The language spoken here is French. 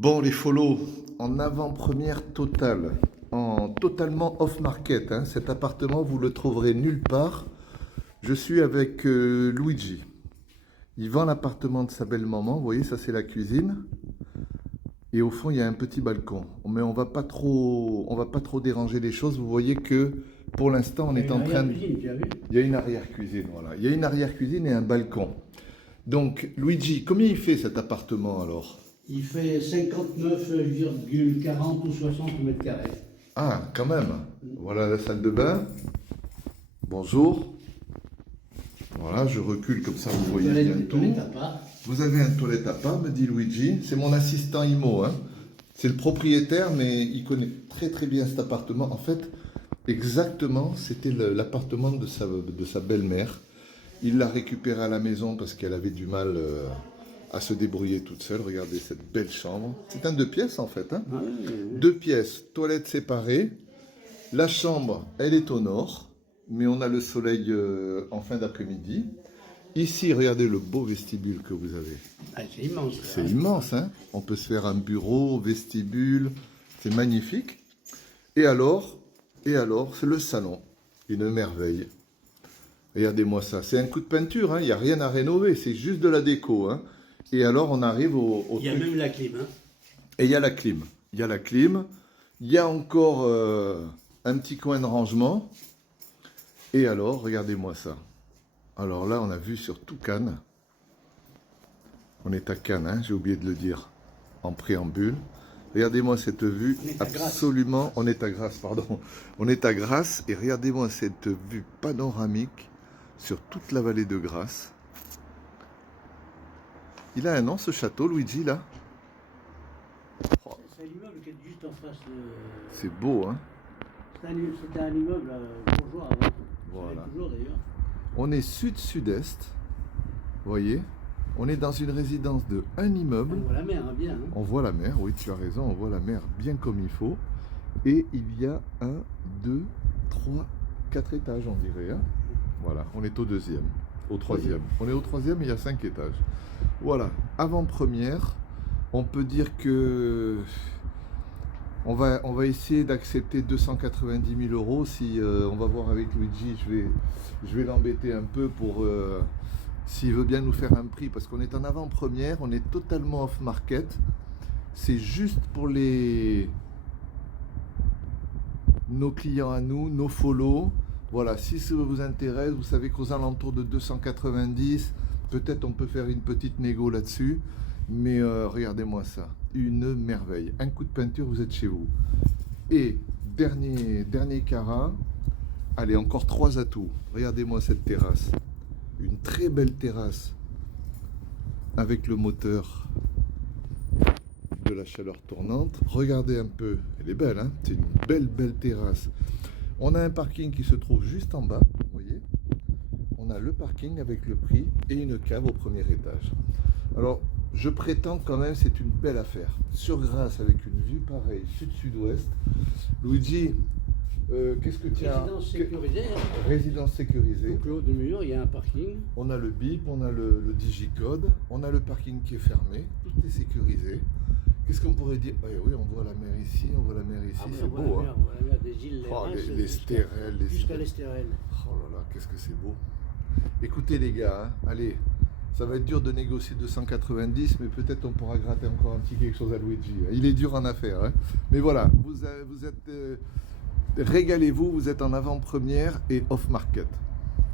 Bon, les follow, en avant-première totale, en totalement off-market, hein. Cet appartement, vous le trouverez nulle part. Je suis avec Luigi. Il vend l'appartement de sa belle-maman. Vous voyez, ça c'est la cuisine. Et au fond, il y a un petit balcon. Mais on va pas trop déranger les choses. Vous voyez que pour l'instant, on est en train de... Il y a une arrière-cuisine, voilà. Il y a une arrière-cuisine et un balcon. Donc, Luigi, combien il fait cet appartement alors? Il fait 59,40 ou 60 mètres carrés. Ah, quand même. Voilà la salle de bain. Bonjour. Voilà, je recule comme ça, vous voyez bien tout. Vous avez un toilette à part, me dit Luigi. C'est mon assistant IMO, hein. C'est le propriétaire, mais il connaît très très bien cet appartement. En fait, exactement, c'était l'appartement de sa belle-mère. Il l'a récupéré à la maison parce qu'elle avait du mal à se débrouiller toute seule. Regardez cette belle chambre. C'est un 2 pièces en fait, hein. 2 pièces, toilettes séparées. La chambre, elle est au nord, mais on a le soleil en fin d'après-midi. Ici, regardez le beau vestibule que vous avez. Ah, c'est immense. C'est immense, hein. On peut se faire un bureau, vestibule, c'est magnifique. Et alors, c'est le salon, une merveille. Regardez-moi ça, c'est un coup de peinture, hein. Il n'y a rien à rénover, c'est juste de la déco, hein. Et alors, on arrive au Il y a même la clim, hein. Et il y a la clim. Il y a la clim. Il y a encore un petit coin de rangement. Et alors, regardez-moi ça. Alors là, on a vu sur tout Cannes. On est à Cannes, hein, j'ai oublié de le dire en préambule. Regardez-moi cette vue, absolument. On est à Grasse, pardon. On est à Grasse et regardez-moi cette vue panoramique sur toute la vallée de Grasse. Il a un nom ce château, Luigi, là? Oh. C'est l'immeuble qui est juste en face de... C'est beau, hein? C'était un immeuble bourgeois avant. Voilà. Toujours d'ailleurs. On est sud-sud-est, vous voyez? On est dans une résidence de un immeuble. On voit la mer, hein, bien. Hein. On voit la mer, oui, tu as raison, on voit la mer bien comme il faut. Et il y a 1, 2, 3, 4 étages, on dirait. Hein. Voilà, on est au deuxième, au troisième. On est au troisième et il y a 5 étages. Voilà, avant-première, on peut dire que on va essayer d'accepter 290 000 euros. Si on va voir avec Luigi, je vais l'embêter un peu pour s'il veut bien nous faire un prix, parce qu'on est en avant-première, on est totalement off-market. C'est juste pour nos clients à nous, nos follow. Voilà, si ça vous intéresse, vous savez qu'aux alentours de 290, peut-être on peut faire une petite négo là-dessus. Mais regardez-moi ça, une merveille. Un coup de peinture, vous êtes chez vous. Et dernier carat, allez, encore 3 atouts. Regardez-moi cette terrasse. Une très belle terrasse avec le moteur de la chaleur tournante. Regardez un peu, elle est belle, hein? C'est une belle terrasse. On a un parking qui se trouve juste en bas, vous voyez. On a le parking avec le prix et une cave au premier étage. Alors, je prétends quand même c'est une belle affaire. Sur Grasse avec une vue pareille, sud-sud-ouest. Luigi, qu'est-ce que tu as? Résidence sécurisée. Hein. Résidence sécurisée. Donc le haut de mur, il y a un parking. On a le bip, on a le digicode, on a le parking qui est fermé, tout est sécurisé. Qu'est-ce qu'on pourrait dire? Oui, on voit la mer ici, on voit la mer ici, c'est beau. Hein. On voit la mer des îles les stérelles. Jusqu'à l'Estérel. Oh là là, qu'est-ce que c'est beau. Écoutez les gars, hein, allez, ça va être dur de négocier 290, mais peut-être on pourra gratter encore un petit quelque chose à Luigi. Il est dur en affaires. Hein. Mais voilà, vous êtes... régalez-vous, vous êtes en avant-première et off-market.